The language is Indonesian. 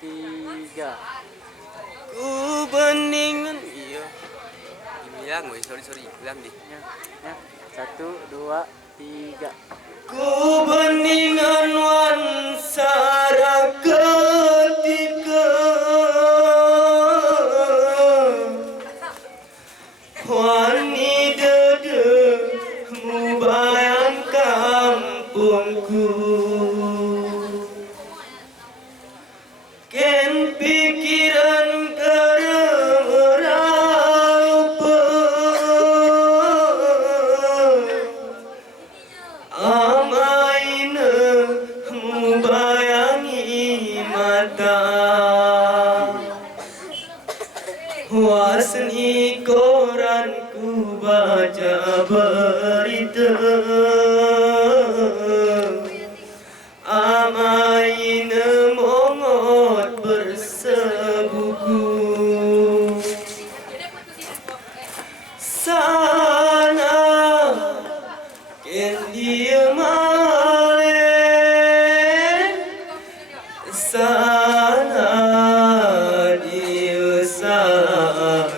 tiga. Ku beningan iya. Hilang weh, sorry hilang deh. Ya. Satu, dua, tiga. Ku beningan wan sara ketika wani dede mubayang kampungku. Ken pikiran keraupa amaina mubayangi mata wasni koran ku baca berita amaina mongot bersebuku sana ken dia malen sana dia sana